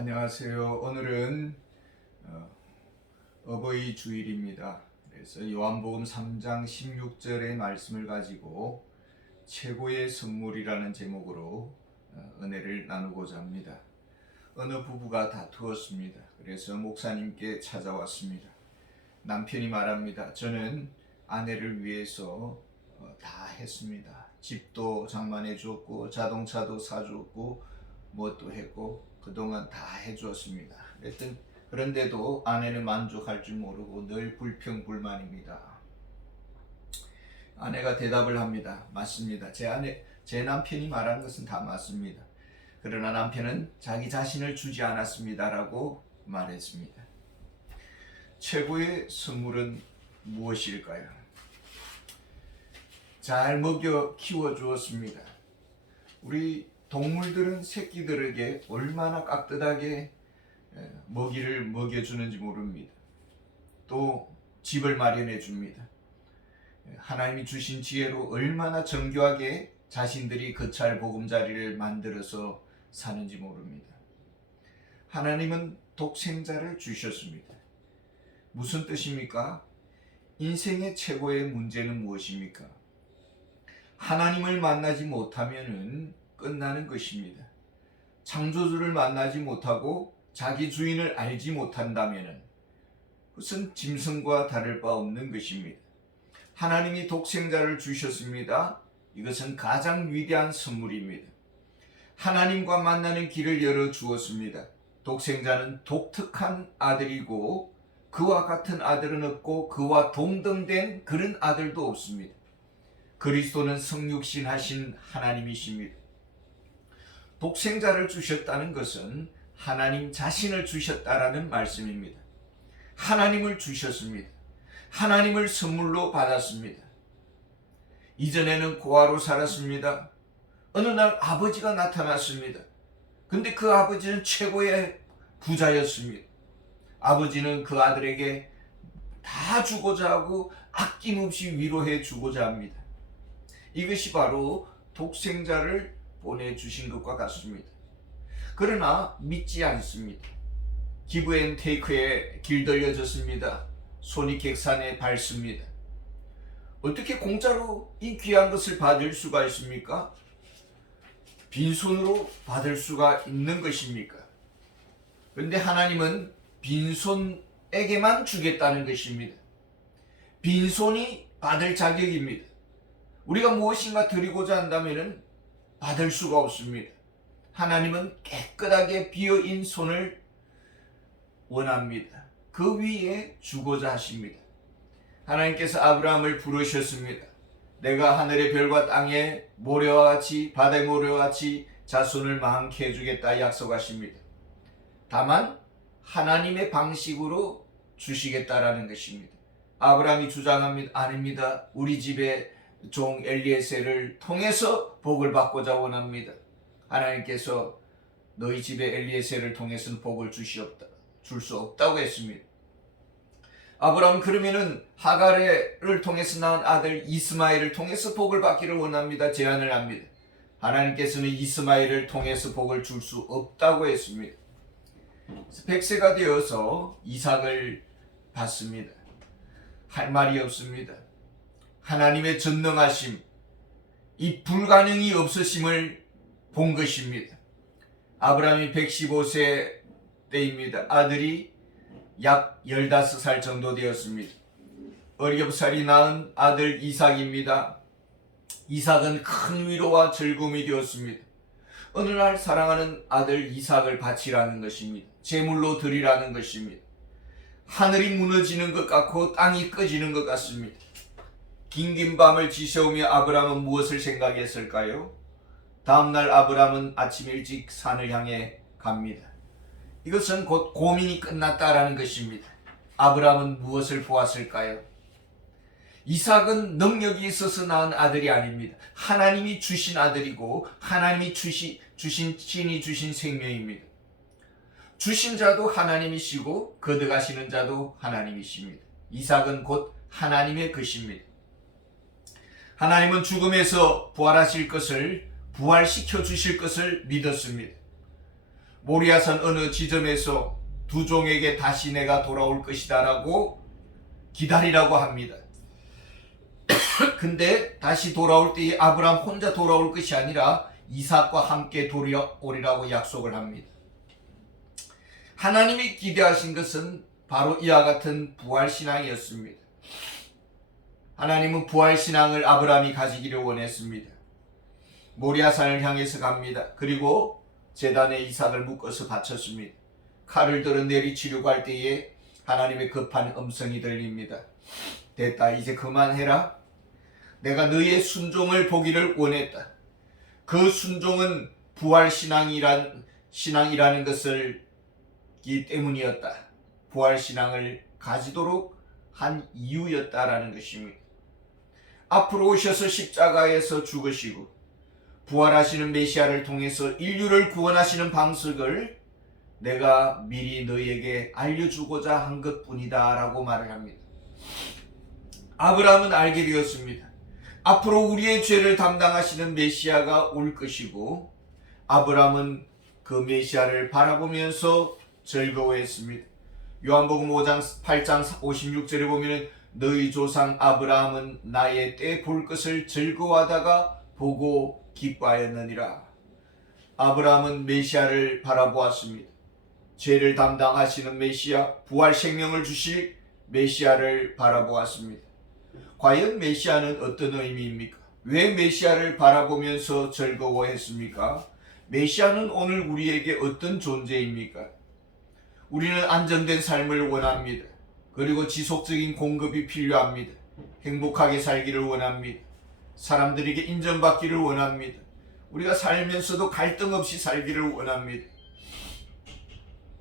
안녕하세요. 오늘은 어버이 주일입니다. 그래서 요한복음 3장 16절의 말씀을 가지고 최고의 선물이라는 제목으로 은혜를 나누고자 합니다. 어느 부부가 다투었습니다. 그래서 목사님께 찾아왔습니다. 남편이 말합니다. 저는 아내를 위해서 다 했습니다. 집도 장만해 주었고 자동차도 사주었고 뭣도 했고 그동안 다 해주었습니다. 그런데도 아내는 만족할 줄 모르고 늘 불평불만입니다. 아내가 대답을 합니다. 맞습니다. 제 남편이 말한 것은 다 맞습니다. 그러나 남편은 자기 자신을 주지 않았습니다. 라고 말했습니다. 최고의 선물은 무엇일까요? 잘 먹여 키워 주었습니다. 우리 동물들은 새끼들에게 얼마나 깍듯하게 먹이를 먹여주는지 모릅니다. 또 집을 마련해 줍니다. 하나님이 주신 지혜로 얼마나 정교하게 자신들이 거처할 보금자리를 만들어서 사는지 모릅니다. 하나님은 독생자를 주셨습니다. 무슨 뜻입니까? 인생의 최고의 문제는 무엇입니까? 하나님을 만나지 못하면은 끝나는 것입니다. 창조주를 만나지 못하고 자기 주인을 알지 못한다면 그것은 짐승과 다를 바 없는 것입니다. 하나님이 독생자를 주셨습니다. 이것은 가장 위대한 선물입니다. 하나님과 만나는 길을 열어 주었습니다. 독생자는 독특한 아들이고 그와 같은 아들은 없고 그와 동등된 그런 아들도 없습니다. 그리스도는 성육신 하신 하나님이십니다. 독생자를 주셨다는 것은 하나님 자신을 주셨다라는 말씀입니다. 하나님을 주셨습니다. 하나님을 선물로 받았습니다. 이전에는 고아로 살았습니다. 어느 날 아버지가 나타났습니다. 근데 그 아버지는 최고의 부자였습니다. 아버지는 그 아들에게 다 주고자 하고 아낌없이 위로해 주고자 합니다. 이것이 바로 독생자를 보내주신 것과 같습니다. 그러나 믿지 않습니다. 기브앤테이크에 길들여졌습니다. 손이 객산에 밟습니다. 어떻게 공짜로 이 귀한 것을 받을 수가 있습니까? 빈손으로 받을 수가 있는 것입니까? 그런데 하나님은 빈손에게만 주겠다는 것입니다. 빈손이 받을 자격입니다. 우리가 무엇인가 드리고자 한다면 받을 수가 없습니다. 하나님은 깨끗하게 비어인 손을 원합니다. 그 위에 주고자 하십니다. 하나님께서 아브라함을 부르셨습니다. 내가 하늘의 별과 땅의 모래와 같이 바다의 모래와 같이 자손을 많게 해주겠다 약속하십니다. 다만 하나님의 방식으로 주시겠다라는 것입니다. 아브라함이 주장합니다. 아닙니다. 우리 집에 종 엘리에셀을 통해서 복을 받고자 원합니다. 하나님께서 너희 집에 엘리에셀을 통해서는 복을 줄 수 없다고 했습니다. 아브라함은 그러면은 하갈을 통해서 낳은 아들 이스마엘을 통해서 복을 받기를 원합니다. 제안을 합니다. 하나님께서는 이스마엘을 통해서 복을 줄 수 없다고 했습니다. 100세가 되어서 이삭을 받습니다. 할 말이 없습니다. 하나님의 전능하심, 이 불가능이 없으심을 본 것입니다. 아브라함이 115세 때입니다. 아들이 약 15살 정도 되었습니다. 어렵사리 낳은 아들 이삭입니다. 이삭은 큰 위로와 즐거움이 되었습니다. 어느 날 사랑하는 아들 이삭을 바치라는 것입니다. 제물로 드리라는 것입니다. 하늘이 무너지는 것 같고 땅이 꺼지는 것 같습니다. 긴긴 밤을 지새우며 아브라함은 무엇을 생각했을까요? 다음날 아브라함은 아침 일찍 산을 향해 갑니다. 이것은 곧 고민이 끝났다라는 것입니다. 아브라함은 무엇을 보았을까요? 이삭은 능력이 있어서 낳은 아들이 아닙니다. 하나님이 주신 아들이고 하나님이 신이 주신 생명입니다. 주신 자도 하나님이시고 거듭하시는 자도 하나님이십니다. 이삭은 곧 하나님의 것입니다. 하나님은 죽음에서 부활하실 것을 부활시켜 주실 것을 믿었습니다. 모리아산 어느 지점에서 두 종에게 다시 내가 돌아올 것이다 라고 기다리라고 합니다. 근데 다시 돌아올 때 아브라함 혼자 돌아올 것이 아니라 이삭과 함께 돌아오리라고 약속을 합니다. 하나님이 기대하신 것은 바로 이와 같은 부활신앙이었습니다. 하나님은 부활신앙을 아브라함이 가지기를 원했습니다. 모리아산을 향해서 갑니다. 그리고 제단에 이삭을 묶어서 바쳤습니다. 칼을 들어 내리치려고 할 때에 하나님의 급한 음성이 들립니다. 됐다, 이제 그만해라. 내가 너의 순종을 보기를 원했다. 그 순종은 부활신앙이라는 것을 기 때문이었다. 부활신앙을 가지도록 한 이유였다라는 것입니다. 앞으로 오셔서 십자가에서 죽으시고 부활하시는 메시아를 통해서 인류를 구원하시는 방식을 내가 미리 너희에게 알려주고자 한 것뿐이다 라고 말을 합니다. 아브라함은 알게 되었습니다. 앞으로 우리의 죄를 담당하시는 메시아가 올 것이고 아브라함은 그 메시아를 바라보면서 즐거워했습니다. 요한복음 5장 8장 56절에 보면 너희 조상 아브라함은 나의 때 볼 것을 즐거워하다가 보고 기뻐하였느니라. 아브라함은 메시아를 바라보았습니다. 죄를 담당하시는 메시아, 부활 생명을 주실 메시아를 바라보았습니다. 과연 메시아는 어떤 의미입니까? 왜 메시아를 바라보면서 즐거워했습니까? 메시아는 오늘 우리에게 어떤 존재입니까? 우리는 안정된 삶을 원합니다. 그리고 지속적인 공급이 필요합니다. 행복하게 살기를 원합니다. 사람들에게 인정받기를 원합니다. 우리가 살면서도 갈등 없이 살기를 원합니다.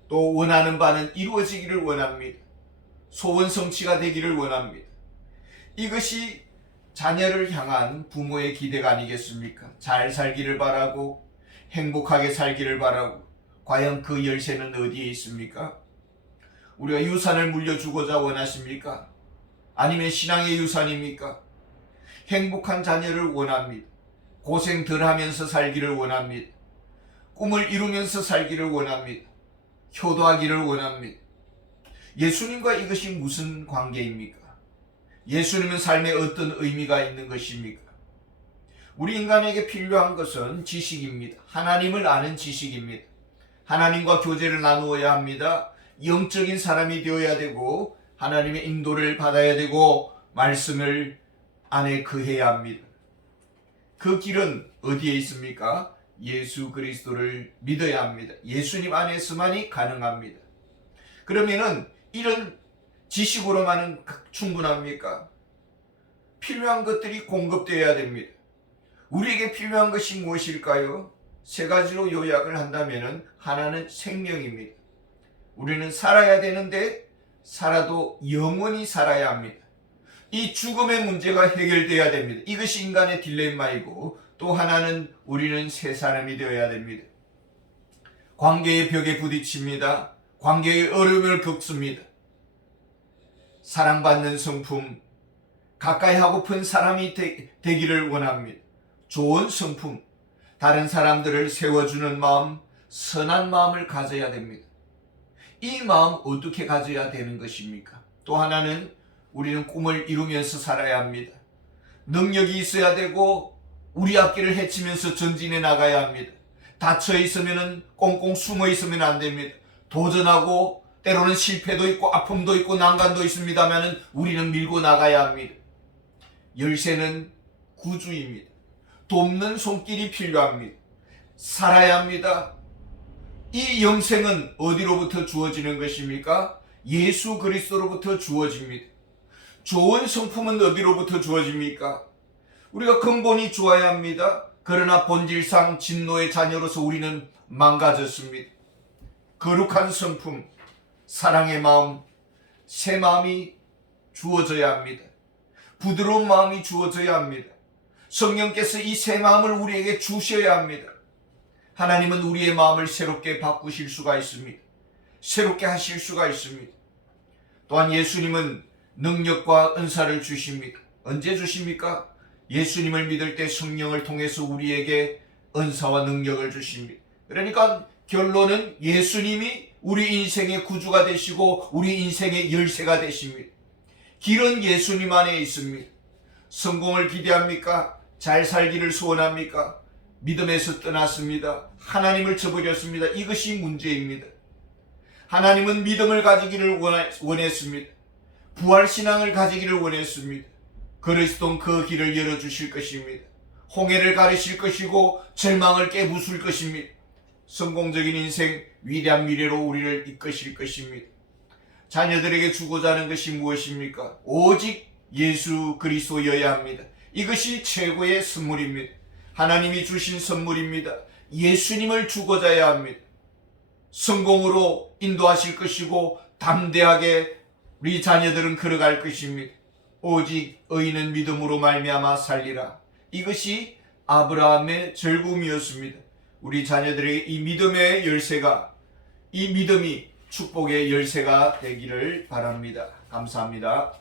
또 원하는 바는 이루어지기를 원합니다. 소원 성취가 되기를 원합니다. 이것이 자녀를 향한 부모의 기대가 아니겠습니까? 잘 살기를 바라고 행복하게 살기를 바라고. 과연 그 열쇠는 어디에 있습니까? 우리가 유산을 물려주고자 원하십니까? 아니면 신앙의 유산입니까? 행복한 자녀를 원합니다. 고생 덜 하면서 살기를 원합니다. 꿈을 이루면서 살기를 원합니다. 효도하기를 원합니다. 예수님과 이것이 무슨 관계입니까? 예수님은 삶에 어떤 의미가 있는 것입니까? 우리 인간에게 필요한 것은 지식입니다. 하나님을 아는 지식입니다. 하나님과 교제를 나누어야 합니다. 영적인 사람이 되어야 되고 하나님의 인도를 받아야 되고 말씀을 안에 거해야 합니다. 그 길은 어디에 있습니까? 예수 그리스도를 믿어야 합니다. 예수님 안에서만이 가능합니다. 그러면은 이런 지식으로만은 충분합니까? 필요한 것들이 공급되어야 됩니다. 우리에게 필요한 것이 무엇일까요? 세 가지로 요약을 한다면 하나는 생명입니다. 우리는 살아야 되는데 살아도 영원히 살아야 합니다. 이 죽음의 문제가 해결돼야 됩니다. 이것이 인간의 딜레마이고 또 하나는 우리는 새 사람이 되어야 됩니다. 관계의 벽에 부딪힙니다. 관계의 어려움을 겪습니다. 사랑받는 성품, 가까이 하고픈 사람이 되기를 원합니다. 좋은 성품, 다른 사람들을 세워주는 마음, 선한 마음을 가져야 됩니다. 이 마음 어떻게 가져야 되는 것입니까? 또 하나는 우리는 꿈을 이루면서 살아야 합니다. 능력이 있어야 되고 우리 앞길을 헤치면서 전진해 나가야 합니다. 닫혀 있으면 꽁꽁 숨어 있으면 안 됩니다. 도전하고 때로는 실패도 있고 아픔도 있고 난간도 있습니다만 우리는 밀고 나가야 합니다. 열쇠는 구주입니다. 돕는 손길이 필요합니다. 살아야 합니다. 이 영생은 어디로부터 주어지는 것입니까? 예수 그리스도로부터 주어집니다. 좋은 성품은 어디로부터 주어집니까? 우리가 근본이 좋아야 합니다. 그러나 본질상 진노의 자녀로서 우리는 망가졌습니다. 거룩한 성품, 사랑의 마음, 새 마음이 주어져야 합니다. 부드러운 마음이 주어져야 합니다. 성령께서 이 새 마음을 우리에게 주셔야 합니다. 하나님은 우리의 마음을 새롭게 바꾸실 수가 있습니다. 새롭게 하실 수가 있습니다. 또한 예수님은 능력과 은사를 주십니다. 언제 주십니까? 예수님을 믿을 때 성령을 통해서 우리에게 은사와 능력을 주십니다. 그러니까 결론은 예수님이 우리 인생의 구주가 되시고 우리 인생의 열쇠가 되십니다. 길은 예수님 안에 있습니다. 성공을 기대합니까? 잘 살기를 소원합니까? 믿음에서 떠났습니다. 하나님을 저버렸습니다. 이것이 문제입니다. 하나님은 믿음을 가지기를 원했습니다. 부활신앙을 가지기를 원했습니다. 그리스도는 그 길을 열어주실 것입니다. 홍해를 가르실 것이고 절망을 깨부술 것입니다. 성공적인 인생, 위대한 미래로 우리를 이끄실 것입니다. 자녀들에게 주고자 하는 것이 무엇입니까? 오직 예수 그리스도여야 합니다. 이것이 최고의 선물입니다. 하나님이 주신 선물입니다. 예수님을 주고자 해야 합니다. 성공으로 인도하실 것이고 담대하게 우리 자녀들은 걸어갈 것입니다. 오직 의인은 믿음으로 말미암아 살리라. 이것이 아브라함의 즐거움이었습니다. 우리 자녀들에게 이 믿음의 열쇠가, 이 믿음이 축복의 열쇠가 되기를 바랍니다. 감사합니다.